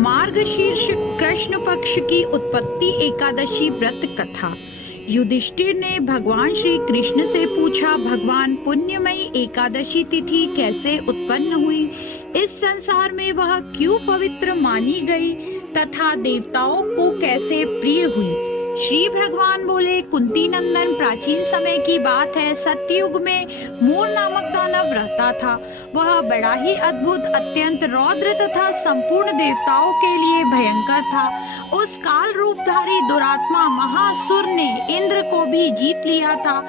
मार्गशीर्ष कृष्ण पक्ष की उत्पत्ति एकादशी व्रत कथा। युधिष्ठिर ने भगवान श्री कृष्ण से पूछा, भगवान पुण्यमयी एकादशी तिथि कैसे उत्पन्न हुई? इस संसार में वह क्यों पवित्र मानी गई तथा देवताओं को कैसे प्रिय हुई? श्री भगवान बोले, कुंती नंदन, प्राचीन समय की बात है। सत्ययुग में मूर नामक दानव रहता था। वह बड़ा ही अद्भुत, अत्यंत रौद्र तथा संपूर्ण देवताओं के लिए भयंकर था। उस काल रूपधारी दुरात्मा महासुर ने इंद्र को भी जीत लिया था।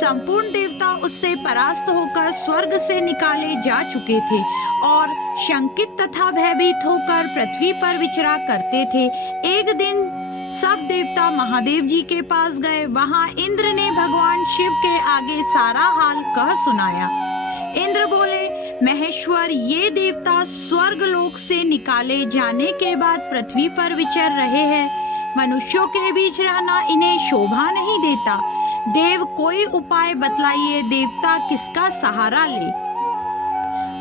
संपूर्ण देवता उससे परास्त होकर स्वर्ग से निकाले जा चुके थे और शंकित तथा भयभीत होकर पृथ्वी पर विचरा करते थे। एक दिन सब देवता महादेव जी के पास गए। वहां इंद्र ने भगवान शिव के आगे सारा हाल कह सुनाया। इंद्र बोले, महेश्वर, ये देवता स्वर्ग लोक से निकाले जाने के बाद पृथ्वी पर विचर रहे हैं। मनुष्यों के बीच रहना इन्हें शोभा नहीं देता। देव, कोई उपाय बतलाइए, देवता किसका सहारा ले?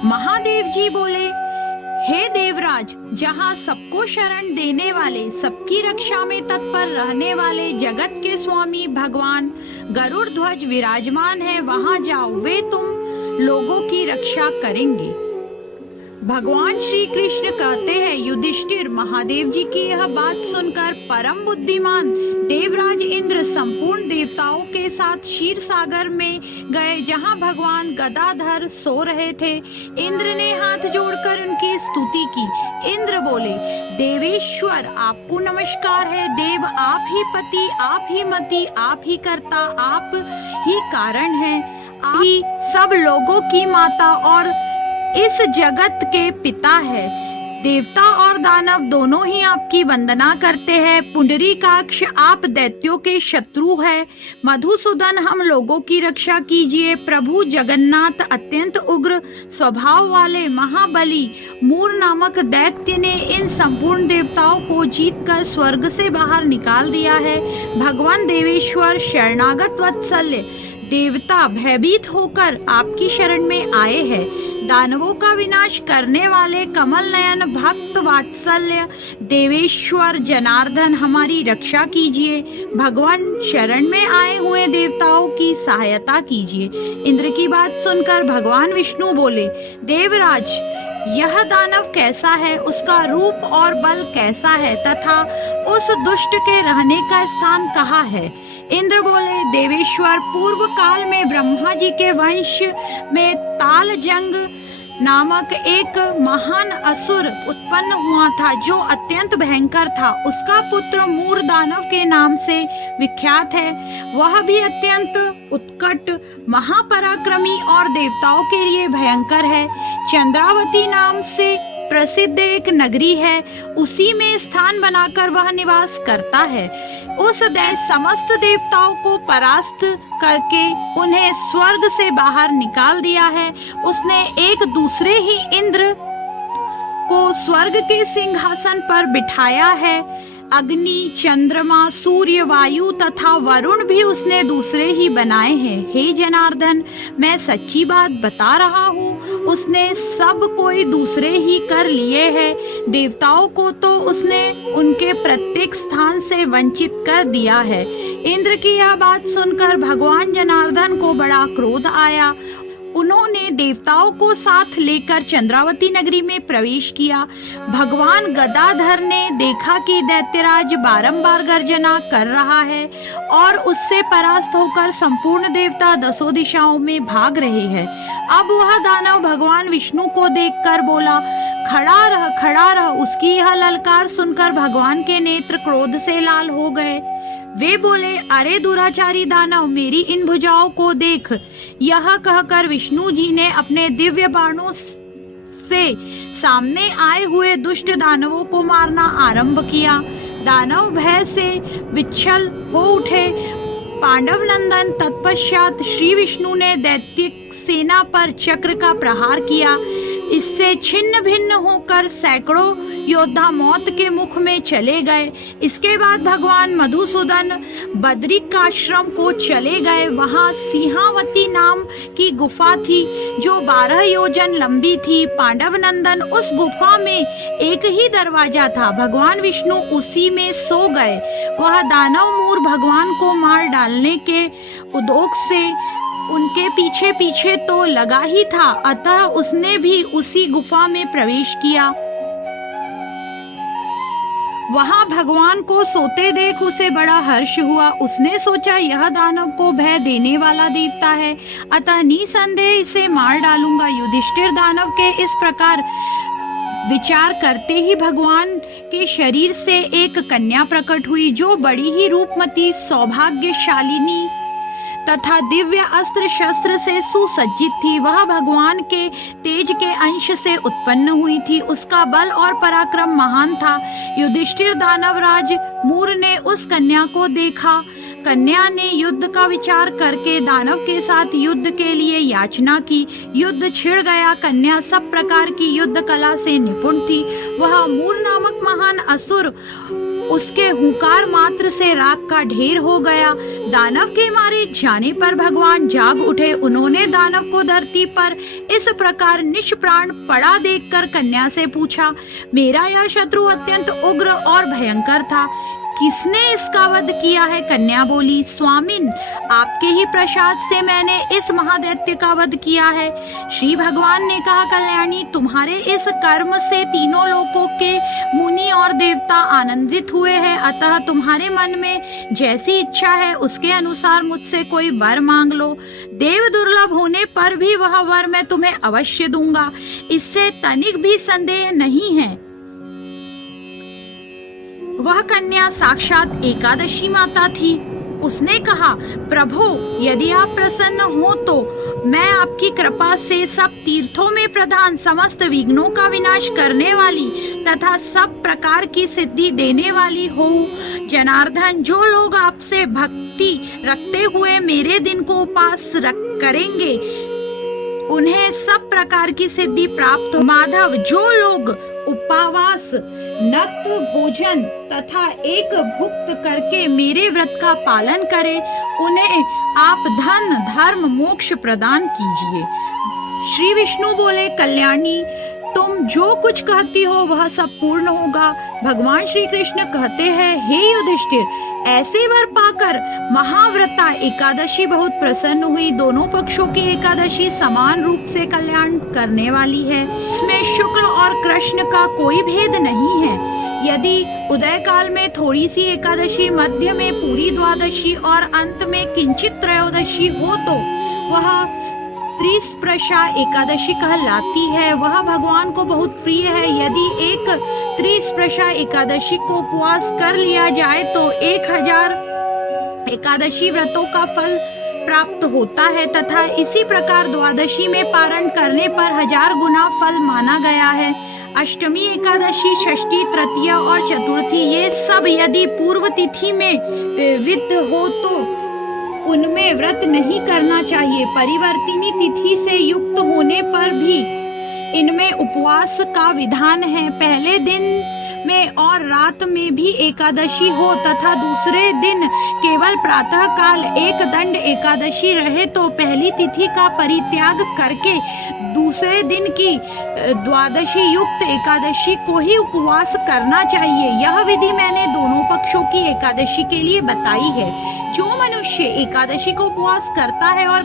महादेव जी बोले, हे देवराज, जहाँ सबको शरण देने वाले, सबकी रक्षा में तत्पर रहने वाले जगत के स्वामी भगवान गरुड़ ध्वज विराजमान है, वहाँ जाओ, वे तुम लोगों की रक्षा करेंगे। भगवान श्री कृष्ण कहते हैं, युधिष्ठिर, महादेव जी की यह बात सुनकर परम बुद्धिमान देवराज इंद्र संपूर्ण देवताओं के साथ क्षीर सागर में गए, जहां भगवान गदाधर सो रहे थे। इंद्र ने हाथ जोड़कर उनकी स्तुति की। इंद्र बोले, देवेश्वर, आपको नमस्कार है। देव, आप ही पति, आप ही मति, आप ही कर्ता, आप ही कारण हैं। आप ही सब लोगों की माता और इस जगत के पिता है। देवता और दानव दोनों ही आपकी वंदना करते हैं। पुंडरीकाक्ष, आप दैत्यों के शत्रु है। मधुसूदन, हम लोगों की रक्षा कीजिए। प्रभु जगन्नाथ, अत्यंत उग्र स्वभाव वाले महाबली मूर नामक दैत्य ने इन संपूर्ण देवताओं को जीतकर स्वर्ग से बाहर निकाल दिया है। भगवान देवेश्वर, शरणागत वत्सल्य देवता भयभीत होकर आपकी शरण में आए हैं। दानवों का विनाश करने वाले कमल नयन भक्त वात्सल्य देवेश्वर जनार्दन, हमारी रक्षा कीजिए। भगवान, शरण में आए हुए देवताओं की सहायता कीजिए। इंद्र की बात सुनकर भगवान विष्णु बोले, देवराज, यह दानव कैसा है, उसका रूप और बल कैसा है तथा उस दुष्ट के रहने का स्थान कहाँ है? इंद्र बोले, देवेश्वर, पूर्व काल में ब्रह्मा जी के वंश में तालजंग नामक एक महान असुर उत्पन्न हुआ था, जो अत्यंत भयंकर था। उसका पुत्र मूर दानव के नाम से विख्यात है। वह भी अत्यंत उत्कट, महापराक्रमी और देवताओं के लिए भयंकर है। चंद्रावती नाम से प्रसिद्ध एक नगरी है, उसी में स्थान बनाकर वह निवास करता है। उस दैत्य समस्त देवताओं को परास्त करके उन्हें स्वर्ग से बाहर निकाल दिया है। उसने एक दूसरे ही इंद्र को स्वर्ग के सिंहासन पर बिठाया है। अग्नि, चंद्रमा, सूर्य, वायु तथा वरुण भी उसने दूसरे ही बनाए हैं। हे जनार्दन, मैं सच्ची बात बता रहा हूँ, उसने सब कोई दूसरे ही कर लिए हैं। देवताओं को तो उसने उनके प्रत्येक स्थान से वंचित कर दिया है। इंद्र की यह बात सुनकर भगवान जनार्दन को बड़ा क्रोध आया। उन्होंने देवताओं को साथ लेकर चंद्रावती नगरी में प्रवेश किया। भगवान गदाधर ने देखा कि दैत्यराज बारंबार गर्जना कर रहा है और उससे परास्त होकर संपूर्ण देवता दसों दिशाओं में भाग रहे हैं। अब वह दानव भगवान विष्णु को देखकर बोला, खड़ा रह, खड़ा रह। उसकी यह ललकार सुनकर भगवान के नेत्र क्रोध से लाल हो गए। वे बोले, अरे दुराचारी दानव, मेरी इन भुजाओं को देख। यह कहकर विष्णु जी ने अपने दिव्य बाणों से सामने आए हुए दुष्ट दानवों को मारना आरंभ किया। दानव भय से विच्छल हो उठे। पांडव नंदन, तत्पश्चात श्री विष्णु ने दैत्य सेना पर चक्र का प्रहार किया। इससे छिन्न भिन्न होकर सैकड़ों योद्धा मौत के मुख में चले गए। इसके बाद भगवान मधुसूदन बद्रिकाश्रम को चले गए। वहां सिंहावती नाम की गुफा थी जो 12 योजन लंबी थी। पांडव नंदन उस गुफा में एक ही दरवाजा था। भगवान विष्णु उसी में सो गए। वह दानव मूर भगवान को मार डालने के उद्योग से उनके पीछे पीछे तो लगा ही था, अतः उसने भी उसी गुफा में प्रवेश किया। वहां भगवान को सोते देख उसे बड़ा हर्ष हुआ। उसने सोचा यह दानव को भय देने वाला देवता है, अतः निसंदेह इसे मार डालूंगा। युधिष्ठिर दानव के इस प्रकार विचार करते ही भगवान के शरीर से एक कन्या प्रकट हुई जो बड़ी ही रूपमती, सौभाग्यशालिनी तथा दिव्य अस्त्र शस्त्र से सुसज्जित थी। वह भगवान के तेज के अंश से उत्पन्न हुई थी। उसका बल और पराक्रम महान था। युधिष्ठिर दानवराज मूर ने उस कन्या को देखा। कन्या ने युद्ध का विचार करके दानव के साथ युद्ध के लिए याचना की। युद्ध छिड़ गया। कन्या सब प्रकार की युद्ध कला से निपुण थी। वह मूर नामक महान असुर उसके हुंकार मात्र से राख का ढेर हो गया। दानव के मारे जाने पर भगवान जाग उठे। उन्होंने दानव को धरती पर इस प्रकार निष्प्राण पड़ा देखकर कन्या से पूछा, मेरा यह शत्रु अत्यंत उग्र और भयंकर था, किसने इसका वध किया है? कन्या बोली, स्वामिन, आपके ही प्रसाद से मैंने इस महादैत्य का वध किया है। श्री भगवान ने कहा, कल्याणी, तुम्हारे इस कर्म से तीनों लोकों के मुनि और देवता आनंदित हुए हैं, अतः तुम्हारे मन में जैसी इच्छा है उसके अनुसार मुझसे कोई वर मांग लो। देव दुर्लभ होने पर भी वह वर मैं तुम्हें अवश्य दूंगा, इससे तनिक भी संदेह नहीं है। वह कन्या साक्षात एकादशी माता थी। उसने कहा, प्रभु, यदि आप प्रसन्न हो तो मैं आपकी कृपा से सब तीर्थों में प्रधान, समस्त विघ्नों का विनाश करने वाली तथा सब प्रकार की सिद्धि देने वाली हूँ। जनार्दन, जो लोग आपसे भक्ति रखते हुए मेरे दिन को उपास करेंगे उन्हें सब प्रकार की सिद्धि प्राप्त हो। माधव, जो लोग उपवास, नक्त भोजन तथा एक भुक्त करके मेरे व्रत का पालन करें, उन्हें आप धन, धर्म, मोक्ष प्रदान कीजिए। श्री विष्णु बोले, कल्याणी, तुम जो कुछ कहती हो वह सब पूर्ण होगा। भगवान श्री कृष्ण कहते हैं, हे युधिष्ठिर, ऐसे वर पाकर महाव्रता एकादशी बहुत प्रसन्न हुई। दोनों पक्षों की एकादशी समान रूप से कल्याण करने वाली है। इसमें शुक्ल और कृष्ण का कोई भेद नहीं है। यदि उदय काल में थोड़ी सी एकादशी, मध्य में पूरी द्वादशी और अंत में किंचित त्रयोदशी हो तो वह त्रिस्पर्शा एकादशी कहलाती है। वह भगवान को बहुत प्रिय है। यदि एक त्रिस्पर्शा एकादशी को उपवास कर लिया जाए तो 1000 एकादशी व्रतों का फल प्राप्त होता है तथा इसी प्रकार द्वादशी में पारण करने पर 1000 गुना फल माना गया है। अष्टमी, एकादशी, षष्ठी, तृतीया और चतुर्थी, ये सब यदि पूर्व तिथि में विद्ध हो तो उनमें व्रत नहीं करना चाहिए। परिवर्तिनी तिथि से युक्त होने पर भी इनमें उपवास का विधान है। पहले दिन में और रात में भी एकादशी हो तथा दूसरे दिन केवल प्रातः काल एक दंड एकादशी रहे तो पहली तिथि का परित्याग करके दूसरे दिन की द्वादशी युक्त एकादशी को ही उपवास करना चाहिए। यह विधि मैंने दोनों पक्षों की एकादशी के लिए बताई है। जो मनुष्य एकादशी को उपवास करता है और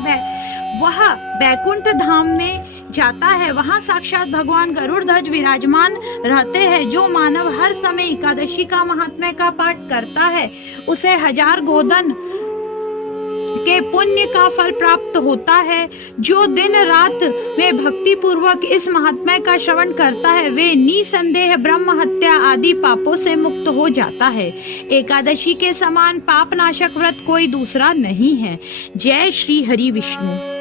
वह बैकुंठ धाम में जाता है, वहाँ साक्षात भगवान गरुड़ध्वज विराजमान रहते हैं। जो मानव हर समय एकादशी का महात्म्य का पाठ करता है उसे 1000 गोदन के पुण्य का फल प्राप्त होता है। जो दिन रात में भक्ति पूर्वक इस महात्म्य का श्रवण करता है वे निसंदेह ब्रह्म हत्या आदि पापों से मुक्त हो जाता है। एकादशी के समान पाप नाशक व्रत कोई दूसरा नहीं है। जय श्री हरि विष्णु।